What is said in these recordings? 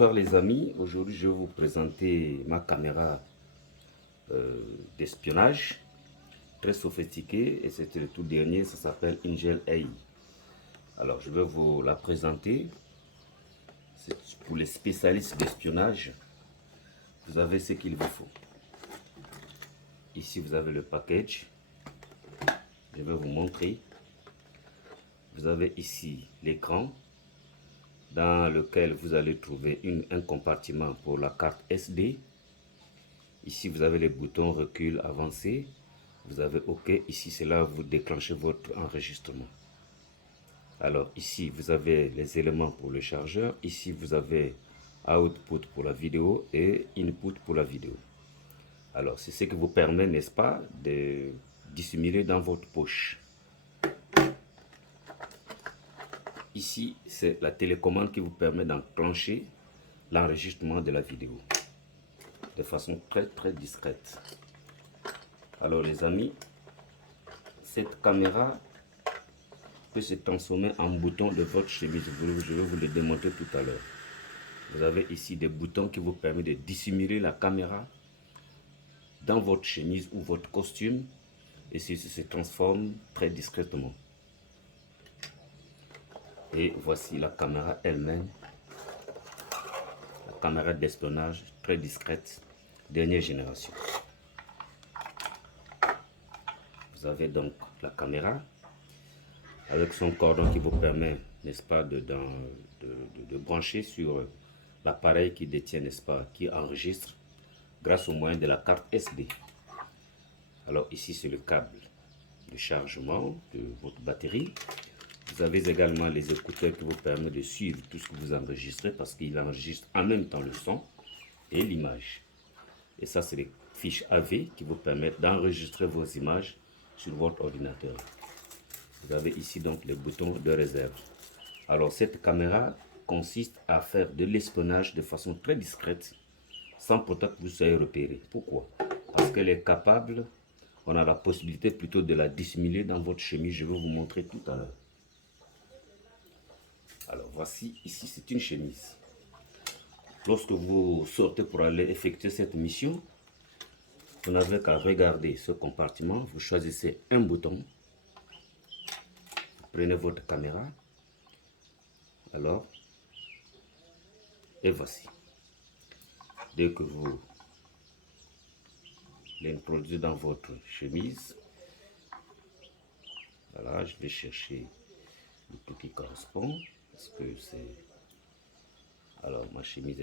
Bonsoir les amis, aujourd'hui je vais vous présenter ma caméra d'espionnage très sophistiquée et c'est le tout dernier, ça s'appelle Ingel AI. Alors je vais vous la présenter, c'est pour les spécialistes d'espionnage, vous avez ce qu'il vous faut. Ici vous avez le package, je vais vous montrer. Vous avez ici l'écran dans lequel vous allez trouver un compartiment pour la carte SD. Ici, vous avez les boutons recul, avancé. Vous avez OK. Ici, c'est là où vous déclenchez votre enregistrement. Alors, ici, vous avez les éléments pour le chargeur. Ici, vous avez output pour la vidéo et input pour la vidéo. Alors, c'est ce qui vous permet, n'est-ce pas, de dissimuler dans votre poche. Ici, c'est la télécommande qui vous permet d'enclencher l'enregistrement de la vidéo de façon très discrète. Alors les amis, cette caméra peut se transformer en bouton de votre chemise. Je vais vous le démontrer tout à l'heure. Vous avez ici des boutons qui vous permettent de dissimuler la caméra dans votre chemise ou votre costume et ceci se transforme très discrètement. Et voici la caméra elle-même, la caméra d'espionnage très discrète, dernière génération. Vous avez donc la caméra avec son cordon qui vous permet, n'est-ce pas, de brancher sur l'appareil qui détient, n'est-ce pas, qui enregistre grâce au moyen de la carte SD. Alors ici c'est le câble de chargement de votre batterie. Vous avez également les écouteurs qui vous permettent de suivre tout ce que vous enregistrez parce qu'il enregistre en même temps le son et l'image. Et ça c'est les fiches AV qui vous permettent d'enregistrer vos images sur votre ordinateur. Vous avez ici donc les boutons de réserve. Alors cette caméra consiste à faire de l'espionnage de façon très discrète sans pourtant que vous soyez repéré. Pourquoi? Parce qu'elle est capable, on a la possibilité plutôt de la dissimuler dans votre chemise. Je vais vous montrer tout à l'heure. Alors voici, ici c'est une chemise. Lorsque vous sortez pour aller effectuer cette mission, vous n'avez qu'à regarder ce compartiment. Vous choisissez un bouton. Prenez votre caméra. Alors, et voici. Dès que vous l'introduisez dans votre chemise, voilà, je vais chercher le tout qui correspond parce que c'est. Alors, ma chemise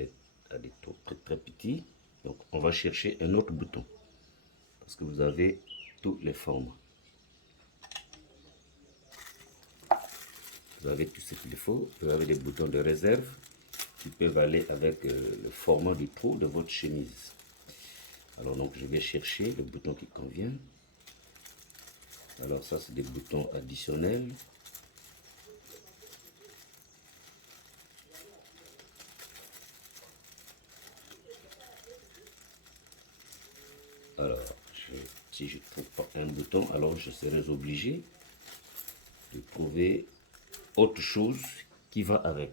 a des trous très petits, donc on va chercher un autre bouton parce que vous avez tous les formats. Vous avez tout ce qu'il faut. Vous avez des boutons de réserve qui peuvent aller avec le format du trou de votre chemise. Alors donc je vais chercher le bouton qui convient. Alors ça c'est des boutons additionnels. Alors si je ne trouve pas un bouton, alors je serai obligé de trouver autre chose qui va avec.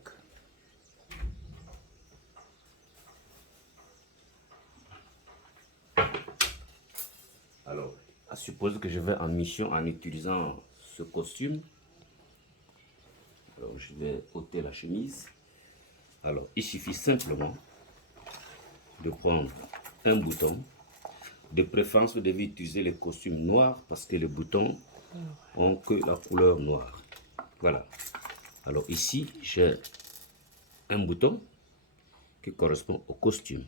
Alors, à supposer que je vais en mission en utilisant ce costume. Alors, je vais ôter la chemise. Alors, il suffit simplement de prendre un bouton. De préférence, vous devez utiliser les costumes noirs parce que les boutons ont que la couleur noire. Voilà. Alors ici, j'ai un bouton qui correspond au costume.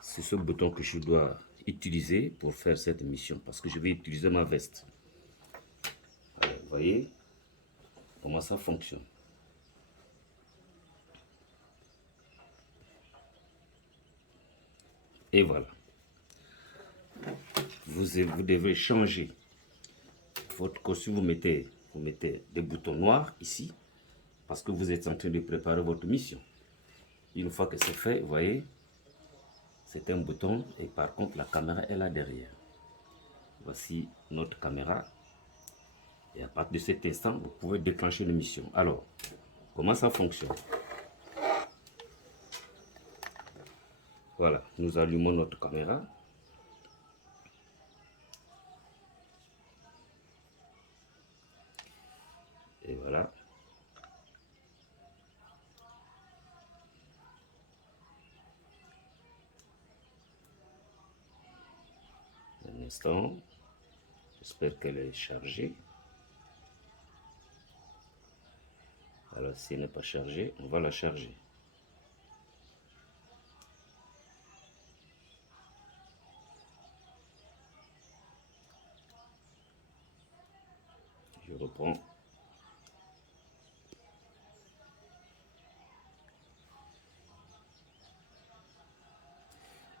C'est ce bouton que je dois utiliser pour faire cette mission parce que je vais utiliser ma veste. Alors, vous voyez comment ça fonctionne. Et voilà. Vous devez changer votre costume. Vous mettez des boutons noirs ici parce que vous êtes en train de préparer votre mission. Une fois que c'est fait, vous voyez, c'est un bouton et par contre la caméra est là derrière. Voici notre caméra et à partir de cet instant vous pouvez déclencher une mission. Alors comment ça fonctionne? Voilà, nous allumons notre caméra. Et voilà. Un instant. J'espère qu'elle est chargée. Alors, si elle n'est pas chargée, on va la charger. Je reprends.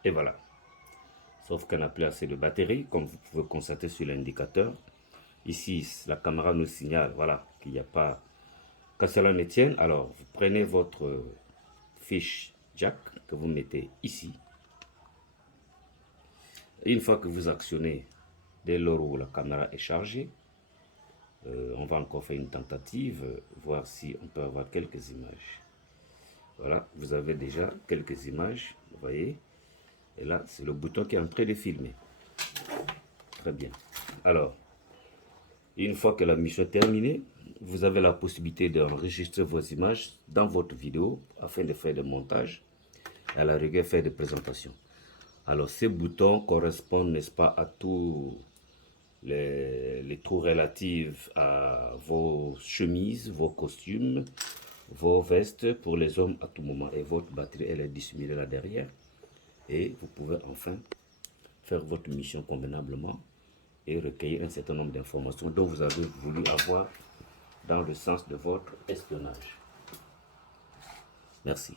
Et voilà. Sauf qu'elle n'a plus assez de batterie, comme vous pouvez constater sur l'indicateur. Ici, la caméra nous signale, voilà, qu'il n'y a pas... Quand cela ne tienne, alors vous prenez votre fiche jack que vous mettez ici. Et une fois que vous actionnez, dès lors où la caméra est chargée, on va encore faire une tentative, voir si on peut avoir quelques images. Voilà, vous avez déjà quelques images, vous voyez. Et là, c'est le bouton qui est en train de filmer. Très bien. Alors, une fois que la mission est terminée, vous avez la possibilité d'enregistrer vos images dans votre vidéo afin de faire des montages et à la rigueur faire des présentations. Alors, ces boutons correspondent, n'est-ce pas, à tous les trous relatifs à vos chemises, vos costumes, vos vestes pour les hommes à tout moment. Et votre batterie, elle est dissimulée là derrière. Et vous pouvez enfin faire votre mission convenablement et recueillir un certain nombre d'informations dont vous avez voulu avoir dans le sens de votre espionnage. Merci.